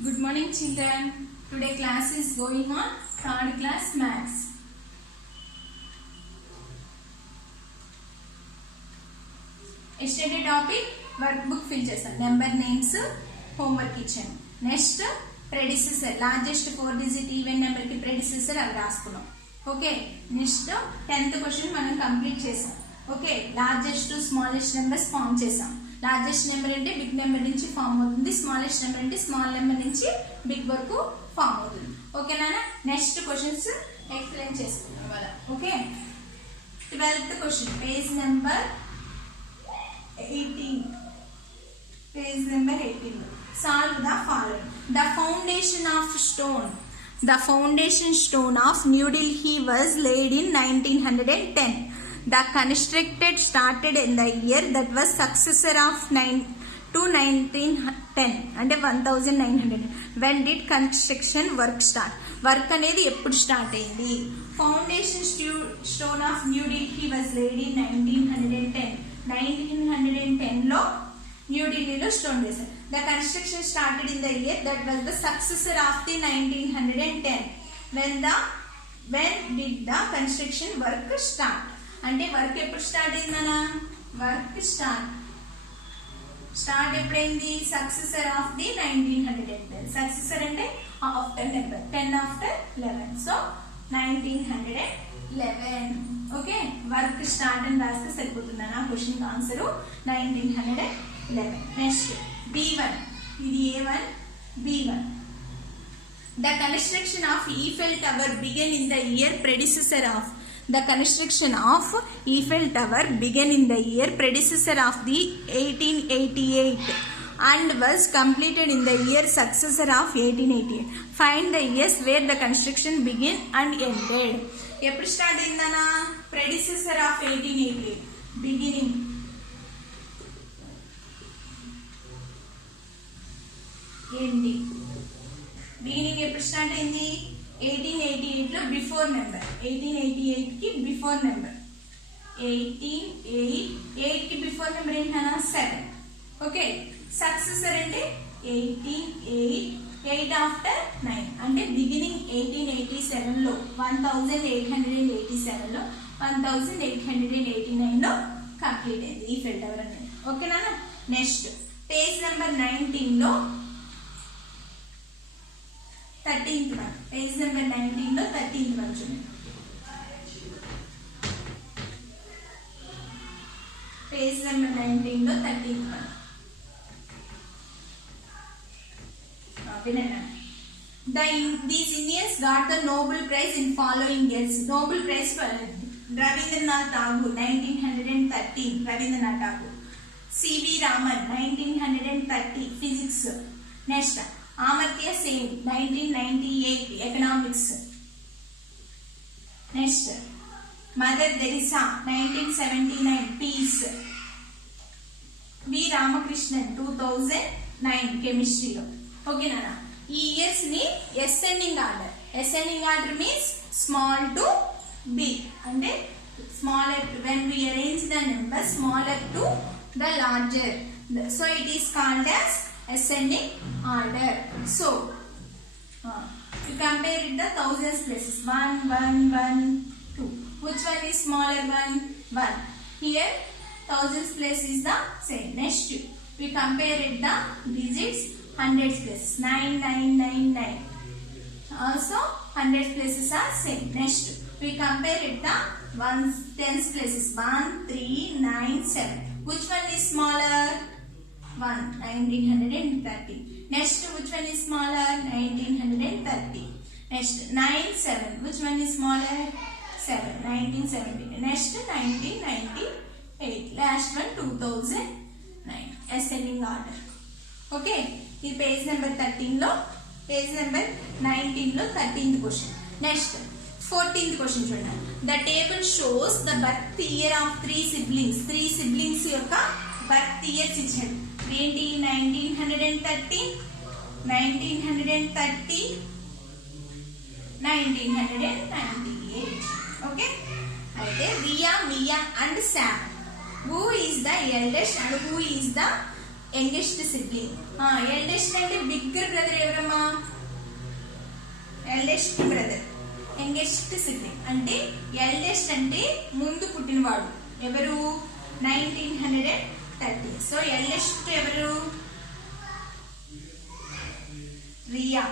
Good morning children. Today class is going on third class maths. Yesterday topic workbook fill chesam. Number names homework ichanu. Next predecessor largest 4-digit even number ki predecessor avi raskunnam. Okay. Next 10th question manam complete chesam. Okay. Largest to smallest numbers form chesam. Largest number అంటే big number నుంచి form అవుతుంది, smallest number అంటే small number నుంచి big వరకు form అవుతుంది. ఓకేనా? Next questions explain చేసుకుందాం వాళ్ళ. Okay, 12th question page number 18. Page number 18. Solve the following. The foundation stone of new Delhi was laid in 1910. The construction started in the year that was successor of 1910 అంటే 1900. When did construction work start? Work అనేది ఎప్పుడు start అయింది? Foundation stone of new Delhi was laid in 1910. 1910 లో new ఢిల్లీలో stone వేశారు. The construction started in the year that was the successor of the 1910. when did the construction work start? అంటే work ఎప్పుడు start అయింది? మన వర్క్ స్టార్ట్ ఎప్పుడైంది? Successor of the 1910. Successor అంటే after number 10 after 11. So 1911. Okay, work start అని రాస్తే సరిపోతుంది. నా క్వశ్చన్ ఆన్సర్ 1911. Next B1. ఇది A1, B1. The construction of Eiffel Tower began in the year predecessor of. The construction of Eiffel Tower began in the year predecessor of the 1888 and was completed in the year successor of 1888. Find the years where the construction began and ended. ఎప్పుడు start అయిందనా? predecessor of 1888. beginning ending. beginning ఎప్పుడు start అయింది? 1888 లో before number. 1888 కి before number 1888 కి before number ఏంటన్నా? 7. Okay, successor అంటే 1888 after 9 అంటే బిగినింగ్ 1887 లో 1887 లో 1889 లో కంప్లీట్ అయింది ఈఫెల్ టవర్ అనేది. ఓకేనా? నెక్స్ట్ పేజ్ నెంబర్ 19 లో 13th one. పేజ్ నెంబర్ 19 లో 13th one చూడండి. పేజ్ నెంబర్ 19 లో 13th one. వినండి. These Indians got the Nobel Prize in following years. Nobel Prize Rabindranath Tagore 1913. Rabindranath Tagore. C.V. Raman 1930 physics. Next Amartya Sen 1998 economics. Next Mother Teresa 1979 peace. V. Ramakrishnan 2009 chemistry లో. Okay నాన్న, ఈ years ని ascending order. ascending order means small to big అంటే smaller to, when we arrange the number smaller to the larger, so it is called as ascending order. So you compare it the thousands places. 1 1 1 2. Which one is smaller one? 1. Here thousands place is the same. Next we compare it the digits hundreds places. 9 9 9 9. Also hundreds places are same. Next we compare it the ones tens places. 1 3 9 7. Which one is smaller? 1. 1930. Next, which one is smaller? 1930. Next, 9 7. Which one is smaller? 7. 1970. Next, 1998. Last one 2009. Ascending order. Okay. This page number 13 lo, page number 19 lo 13th question. Next, 14th question చూడండి. The table shows the birth year of 3 siblings. 3 siblings యొక్క birth years ఇచ్చాడు. ఏంటి? 1930, 1930, 1998. Okay, అయితే Riya, Mia and Sam. Who is the eldest and who is the youngest sibling? Eldest అంటే bigger brother ఎవరమ్మా? Youngest brother, youngest sibling. అంటే eldest అంటే ముందు పుట్టినవాడు ఎవరు, 1930. సో ఎల్డెస్ట్ ఎవరు, రియా.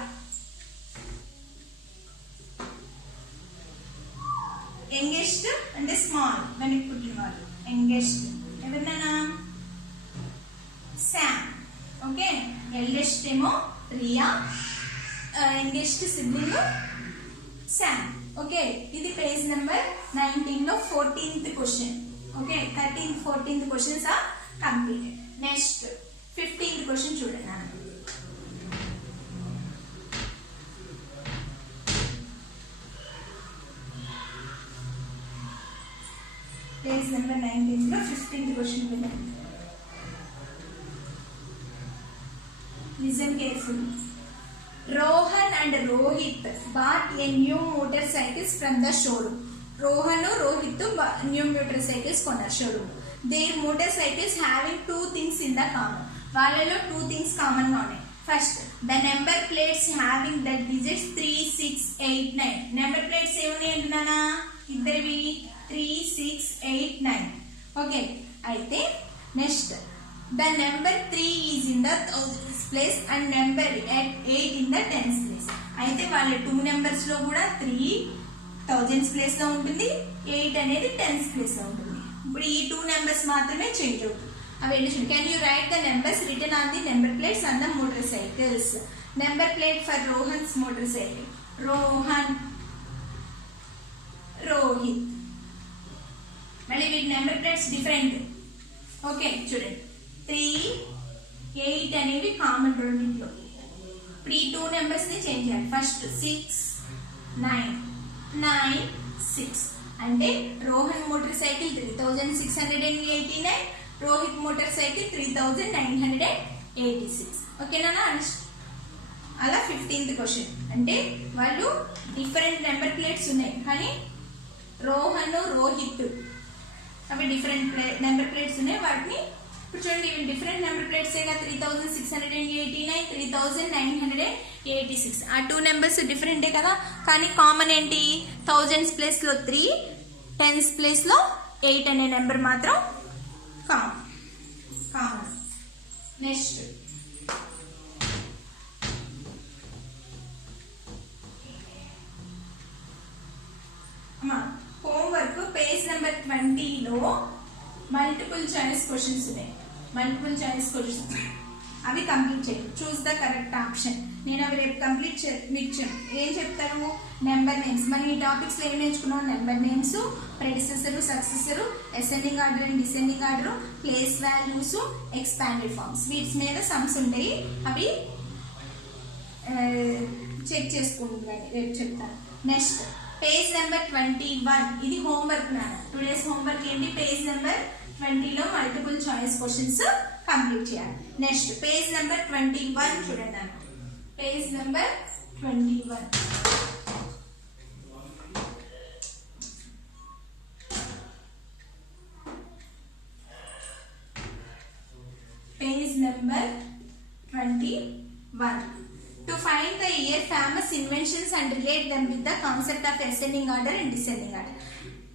యంగెస్ట్ అంటే స్మాల్, వెనక్కి పుట్టినవాడు. యంగెస్ట్ ఎవరినైనా, శామ్. ఓకే, ఎల్డెస్ట్ ఏమో Riya, youngest sibling Sam. Okay, ఇది పేజ్ నెంబర్ 19 లో 14th question. Okay, 13th 14th questions are completed. Next 15th question చూడండి. పేజ్ నెంబర్ 19 లో 15th క్వశ్చన్ వినండి. Listen carefully. Rohan and Rohit bought a new motorcycles from the showroom. Rohan and Rohit new motorcycles కొన్నారు showroom. Their motorcycles having two things in the common. వాళ్ళలో two things common గా ఉన్నాయి. First, the number plates having the digits 3, 6, 8, 9. Number plates ఏమున్నాయి అంటున్నానా, ఇద్దరివి 3, 6, 8, 9. Okay, అయితే next the number 3 is in the thousands place and number 8 in the tens place. అయితే వాళ్ళ 2 numbers లో కూడా 3 thousands place లో ఉంటుంది, 8 అనేది tens place లో ఉంటుంది. ఇప్పుడు ఈ 2 numbers మాత్రమే చేంజ్ అవుతుంది. అవి ఏంటి చూడండి. Can you right the numbers return on the number plates on the motor cycles. Number plate for Rohan's motor cycle, Rohan, Rohit. మళ్ళీ వీటి నెంబర్ ప్లేట్స్ డిఫరెంట్. ఓకే చూడండి, 3, 8 అనేవి కామన్ రెండింటిలో. ఇప్పుడు ఈ 2 నెంబర్స్ ని చేంజ్ చేయాలి. ఫస్ట్ 6, 9, 9, 6. అంటే Rohan motor cycle 3689, Rohit motor cycle 3986. ఓకేనా? అలా 15th క్వశ్చన్. అంటే వాళ్ళు డిఫరెంట్ నెంబర్ ప్లేట్స్ ఉన్నాయి, కానీ రోహన్, రోహిత్ అవి డిఫరెంట్ నెంబర్ ప్లేట్స్ ఉన్నాయి. వాటిని ఇప్పుడు చూడండి, ఇవి డిఫరెంట్ నెంబర్ ప్లేట్స్ 3689, 3986. ఆ 2 నెంబర్స్ డిఫరెంటే కదా, కానీ కామన్ ఏంటి, థౌజండ్స్ ప్లేస్ లో 3, టెన్స్ ప్లేస్ లో 8 అనే నెంబర్ మాత్రం common. Next homework page number 20 లో మల్టిపుల్ చాయిస్ క్వశ్చన్స్ ఉన్నాయి. మల్టిపుల్ చాయిస్ క్వశ్చన్స్ అవి కంప్లీట్ చేయండి. Choose the correct option. నేను అవి రేపు కంప్లీట్ మీకు ఏం చెప్తాను, నెంబర్ నేమ్స్. మనం ఈ టాపిక్స్ లో ఏం నేర్చుకున్నాం, number names, predecessor, successor, ascending order and descending order, place values, expanded forms. వీటి మీద సమ్స్ ఉంటాయి, అవి చెక్ చేసుకుంటున్నాను, రేపు చెప్తాను. నెక్స్ట్ పేజ్ నెంబర్ 21, ఇది హోంవర్క్ నాన్న. టుడేస్ హోంవర్క్ ఏంటి, పేజ్ నెంబర్ 20 లో మల్టిపుల్ చాయిస్ క్వశ్చన్స్ కంప్లీట్ చేయాలి. నెక్స్ట్ పేజ్ నెంబర్ 21 చూడండి నాన్న. Page number 21. Page number 21. To find the year famous inventions and relate them with the concept of ascending order and descending order.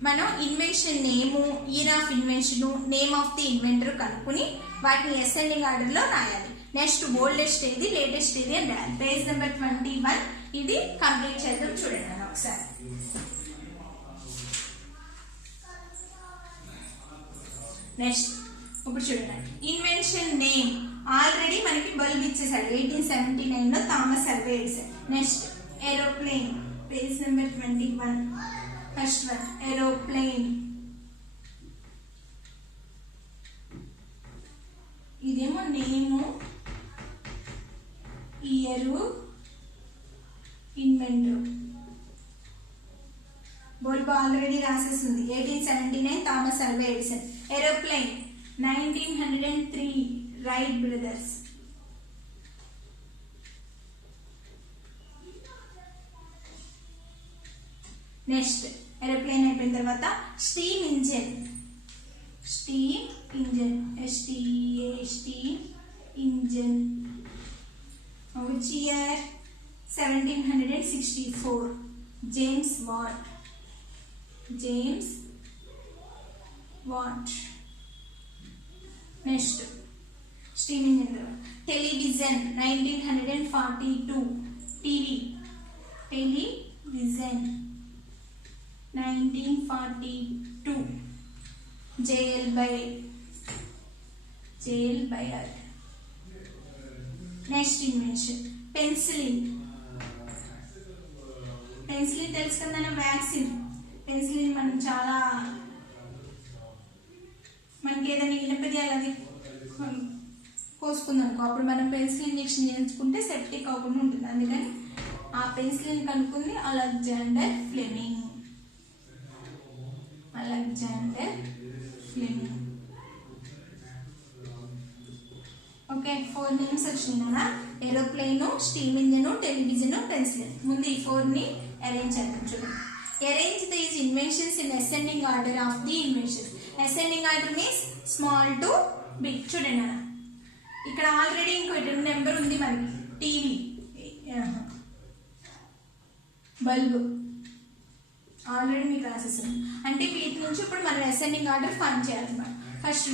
మనం invention name, year of invention, name of the inventor కనుక్కుని వాటిని ascending order లో రాయాలి. Next oldest ఏది, latest ఏది అని రాయాలి. Page number 21 ఇది కంప్లీట్ చేద్దాం. చూడండి ఒకసారి. నెక్స్ట్ ఇప్పుడు చూడండి, ఇన్వెన్షన్ నేమ్ ఆల్రెడీ మనకి బల్బ్ ఇచ్చేసాడు 1879 లో Thomas Alva Edison. Next aeroplane, page number 21. First one aeroplane. ఇదేమో name, year, inventor. Bulb already రాసేస్తుంది 1879 Thomas Alva Edison. Aeroplane 1903 Wright brothers. Next aeroplane అయిపోయిన తర్వాత steam engine. Steam engine, STEAM, steam engine. Which year? 1764 James Watt. Next, steam engine. Television 1942 television 1942 jailbird. Next invention, penicillin తెలుసు కదా, vaccine. Penicillin మనం చాలా మనకి ఏదైనా ఇనపదియాలి అది కోసుకుందనుకో, అప్పుడు మనం పెన్సిల్ ఇంజెక్షన్ చేయించుకుంటే సెప్టిక్ అవ్వకుండా ఉంటుంది. అందుకని ఆ పెన్సిలిన్ కనుక్కుంది అలెగ్జాండర్ ఫ్లెమింగ్. ఓకే, 4 నేమ్స్ వచ్చినాయి కదా, aeroplane, steam engine, television, penicillin. ముందు ఈ 4ని అరేంజ్ చేద్దాం. చూడండి, arrange these inventions in ascending order of the inventions. Ascending order means small to big. చూడండి అన్న, ఇక్కడ ఆల్రెడీ ఇంకో నెంబర్ ఉంది మనకి, టీవీ, బల్బు ఆల్రెడీ మీకు రాసేసాను. అంటే వీటి నుంచి ఇప్పుడు మనం అసెండింగ్ ఆర్డర్ ఫార్మ్ చేయాలన్నమాట. First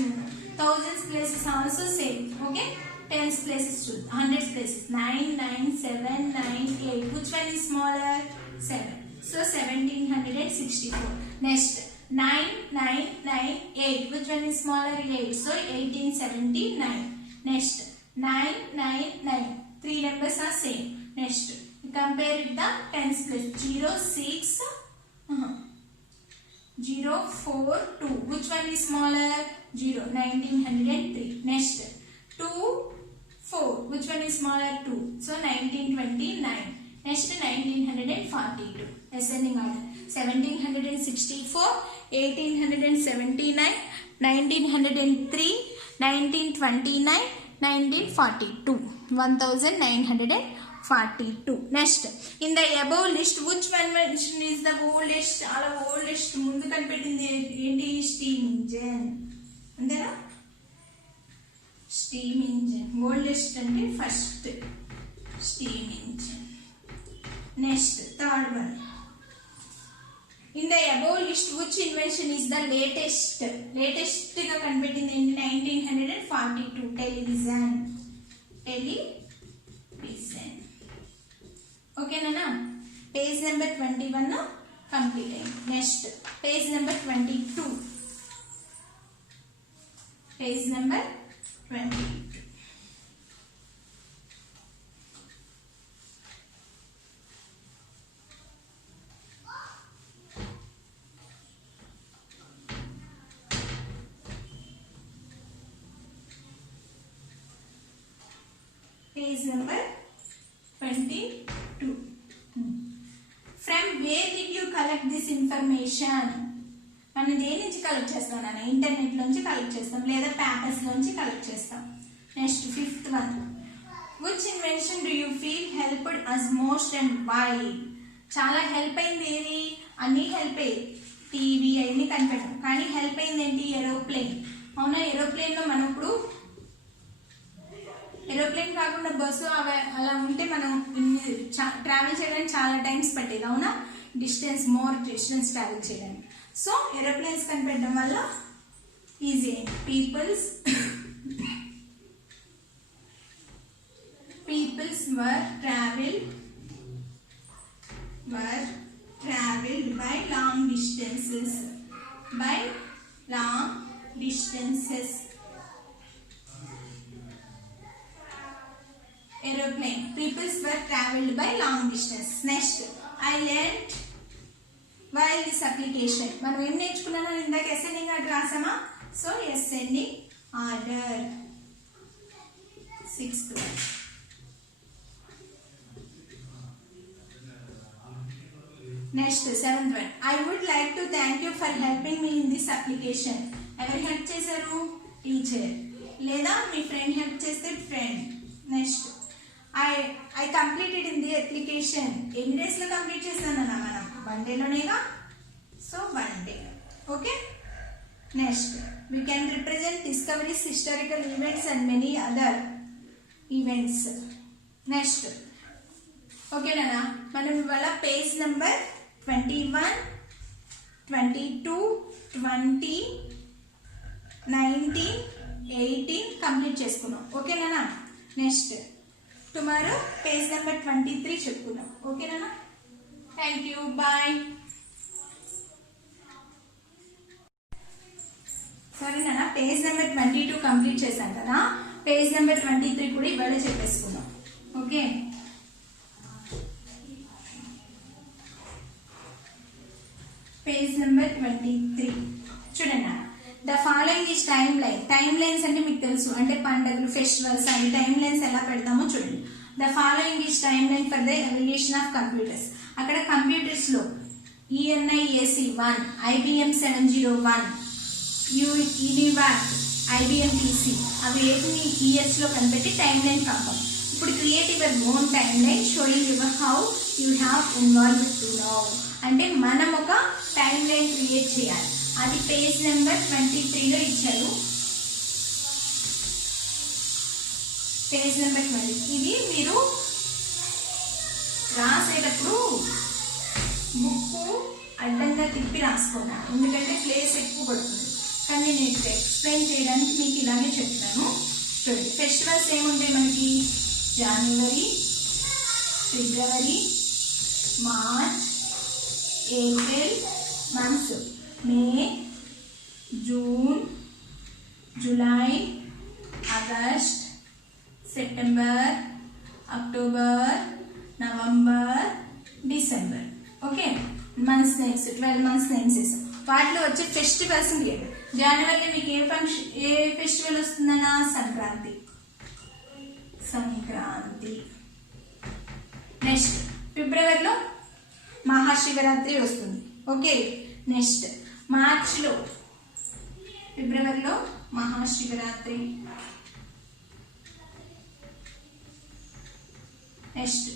thousands places also same. Okay, tens places too, hundreds places. 9, 9, 7, 9, 8. Which one is smaller? 7. So 1764. Next, 9, 9, 9, 8. Which one is smaller? 8. So 1879. Next, 9, 9, 9. 3 numbers are same. Next, compare with the tens place. 0, 6, 0, 4, 2. Which one is smaller? 0. 1903. Next, 2, 4. Which one is smaller? 2. So 1929. Next, 1942. Ascending order. 1764, 1879, 1903, 1929, 1942. 1942. Next, in the above list, which one is the oldest? Ala oldest mundu kanipetindi enti? Steam engine. Andera? Steam engine. Oldest ante first steam engine. Next, third one. In the above list, which invention is the latest? Latest ga kanipetindi enti? 1942. Television. Okay nana, page number 21 complete. Next, page number 22. Page number 22. Page number 22. From where did you collect this information? మనం దేని నుంచి collect చేస్తాం నాన్న? Internet నుంచి collect చేస్తాం, లేదా papers నుంచి collect చేస్తాం. Next, 5th one. Which invention do you feel helped us most and why? చాలా హెల్ప్ అయింది ఏది? అన్ని హెల్ప్ అయ్యి, టీవీ అన్ని కనిపెట్టాం, కానీ హెల్ప్ అయింది ఏంటి? ఏరోప్లేన్. అవునా, ఏరోప్లేన్లో మనం ఇప్పుడు ఏరోప్లేన్ కాకుండా బస్సు అలా ఉంటే మనం ట్రావెల్ చేయడానికి చాలా టైమ్స్ పట్టేది. అవునా, మోర్ డిస్టెన్స్ ట్రావెల్ చేయడానికి. సో ఏరోప్లేన్స్ కనిపెట్టడం వల్ల ఈజీ అయింది. Peoples were traveled by long distances. Aeroplane. Peoples were traveled by long distance. Next, I learned while this application. మనం ఏం నేర్చుకున్నాను? ఇందాక ascending order రాసామా? So ascending order. 6th one. Next, 7th one. I would like to thank you for helping me in this application. ఎవరు help చేశారు? Teacher, లేదా మీ friend help చేస్తే friend. Next, I completed in the application. ఎన్ని days లో complete చేస్తానన్నా మనం? 1 డేలోనేగా. So 1 day. Okay. Next, we can represent discoveries, historical events and many other events. Next, ఓకేనా. మనం ఇవాళ పేజ్ నెంబర్ 21, 22, 20, 19, 18 కంప్లీట్ చేసుకున్నాం. ఓకేనా. నెక్స్ట్ టుమారో పేజ్ నెంబర్ 23 చెప్పుకున్నాం. ఓకేనా. Thank you, bye. సరేనా. పేజ్ నెంబర్ 22 కంప్లీట్ చేశాం కదా, పేజ్ నెంబర్ 23 కూడా ఇవాళ చెప్పేసుకున్నాం. ఓకే. పేజ్ నెంబర్ 23 చూడండి. The following is time line. Time lines అంటే మీకు తెలుసు, అంటే పండుగలు, ఫెస్టివల్స్ అని టైమ్ లైన్స్ ఎలా పెడతామో చూడండి. The following is time line for the evolution of computers. అక్కడ కంప్యూటర్స్ లో ENIAC 1, IBM 701, యూనివాక్, IBM PC అవి ఏమి ఇయర్స్ లో కనిపెట్టి టైమ్ లైన్ పంపాం. ఇప్పుడు create your own timeline showing your how you have involve to now. అంటే మనం ఒక టైమ్ లైన్ క్రియేట్ చేయాలి. అది పేజ్ నెంబర్ 23లో ఇచ్చారు. Page number 20. ఇది మీరు రాసేటప్పుడు బుక్ అడ్డంగా తిప్పి రాసుకున్నాను, ఎందుకంటే ప్లేస్ ఎక్కువ పడుతుంది. కానీ నేను ఇక్కడ ఎక్స్ప్లెయిన్ చేయడానికి మీకు ఇలాగే చెప్తాను. చూడండి, ఫెస్టివల్స్ ఏముంటాయి మనకి? January, February, March, April months, May, June, July, August, September, October, November, December. Okay, months names 12 months names. వాటిలో వచ్చే ఫెస్టివల్స్ లేదు. జనవరిలో మీకు ఏ ఫెస్టివల్ వస్తుందన్నా? సంక్రాంతి. నెక్స్ట్ ఫిబ్రవరిలో మహాశివరాత్రి వస్తుంది. ఓకే. నెక్స్ట్ మార్చ్లో, ఫిబ్రవరిలో మహాశివరాత్రి. నెక్స్ట్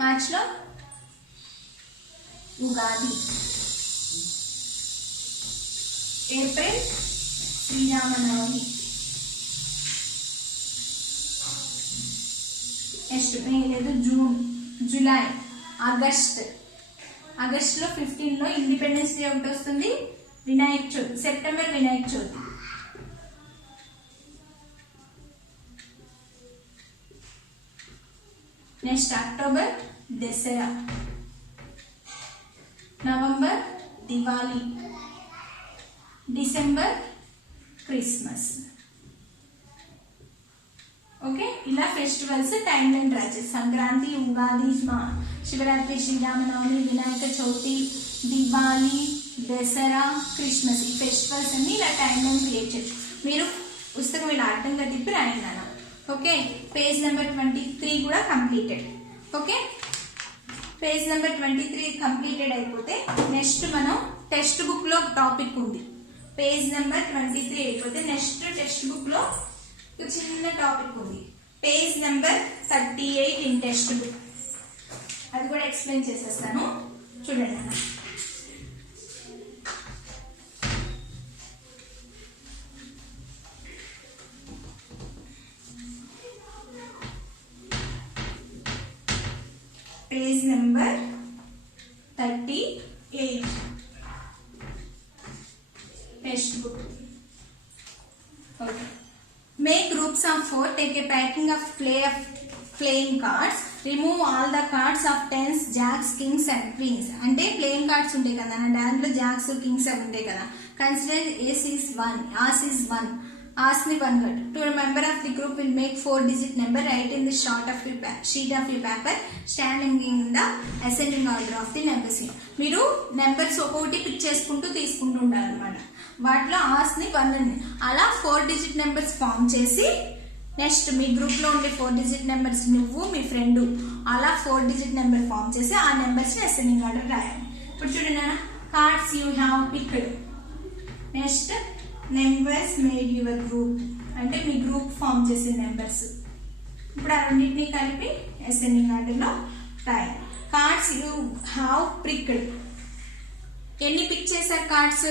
మార్చ్లో Ugadi. April Sriramanavami. Next May లేదు, జూన్, జూలై, ఆగస్ట్లో 15లో ఇండిపెండెన్స్ డే ఒకటి వస్తుంది, Vinayaka Chavithi. September Vinayaka Chavithi. Next October Dasara. November Diwali. December Christmas. Okay, ఇలా ఫెస్టివల్స్ టైం లైన్ డ్రా చేసి సంక్రాంతి, ఉగాది, శివరాత్రి, శ్రీరామనవమి, వినాయక చవితి, దివాలి, దసరా, క్రిస్మస్. ఈ ఫెస్టివల్స్ అన్ని ఇలా టైం లైన్ క్రియేట్ చేయొచ్చు. మీరు పుస్తకం ఇలా అర్థంగా తిప్పి రాయండి. ఓకే, పేజ్ నెంబర్ 23 కూడా completed. Okay, page number 23 completed అయిపోతే నెక్స్ట్ మనం టెక్స్ట్ బుక్ లో టాపిక్ ఉంది. పేజ్ నెంబర్ 23 అయిపోతే నెక్స్ట్ టెక్స్ట్ బుక్ లో చిన్న టాపిక్ ఉంది. Page number 38 in text book. అది కూడా ఎక్స్ప్లెయిన్ చేసేస్తాను, చూడండి. Page number 38 text book. Okay. Make groups of 4. Take a packing of playing cards. Remove all the cards of tens, jacks, kings and queens. అంటే playing cards ఉంటాయి కదా, దాంట్లో jacks, Kings అవి ఉంటాయి కదా. Consider ace is 1, as is 1. Ask me one word. To a member of the group will make 4-digit number. Write in the sheet of your paper standing in the ascending order of the numbers. మీరు numbers ఒక్కొక్కటి pick చేసుకుంటూ తీసుకుంటూ ఉండాలన్నమాట. వాటిలో ఆస్ ని 1 ఉంది. అలా 4-digit numbers form చేసి నెక్స్ట్ మీ గ్రూప్ లో ఉండే 4-digit నెంబర్స్ నువ్వు మీ ఫ్రెండ్ అలా 4-digit నెంబర్ ఫామ్ చేసి ఆ నెంబర్స్ ని అసెండింగ్ ఆర్డర్ రాయాలి. ఇప్పుడు చూడండి, cards you have picked. Next numbers made your group, అంటే మీ గ్రూప్ ఫామ్ చేసే నెంబర్స్. ఇప్పుడు ఆ రెండింటినీ కలిపి అసెండింగ్ ఆర్డర్ లో రాయాలి. Cards you have picked. ఎన్ని పిక్ చేశారు cards?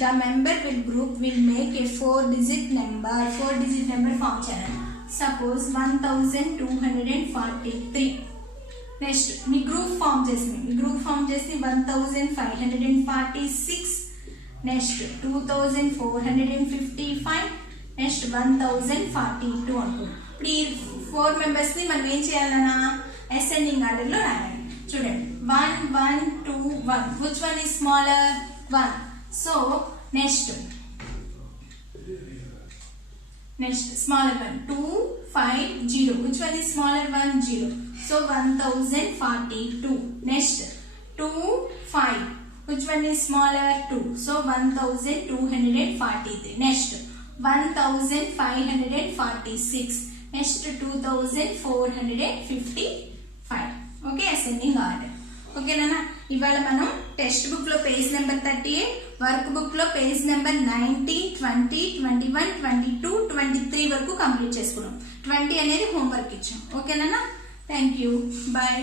The member will group will make a 4-digit number. 4-digit number form చేయాలి. సపోజ్ 1243. నెక్స్ట్ మీ గ్రూప్ ఫామ్ చేసి 1546. నెక్స్ట్ 2455. నెక్స్ట్ 1042 అనుకో. ఇప్పుడు ఈ 4 మెంబర్స్ ని మనం ఏం చేయాలన్నా అసెండింగ్ ఆర్డర్ లో రాయాలి. చూడండి 1 1 2 1. Which one is smaller? 1. So next smaller one 2 5 0. Which one is smaller one? 0. So 1042. Next 2 5. Which one is smaller? 2. So 1243. Next 1546. Next 2455. Okay, ascending order. Okay నాన్న, ఇవాళ మనం టెక్స్ట్ బుక్ లో పేజ్ నెంబర్ 38, వర్క్ బుక్ లో page number 19, 20, 21, 22, 23 వరకు complete చేసుకున్నాం. 20 అనేది homework ఇచ్చాం. Okay నాన్న, థ్యాంక్ యూ, బాయ్.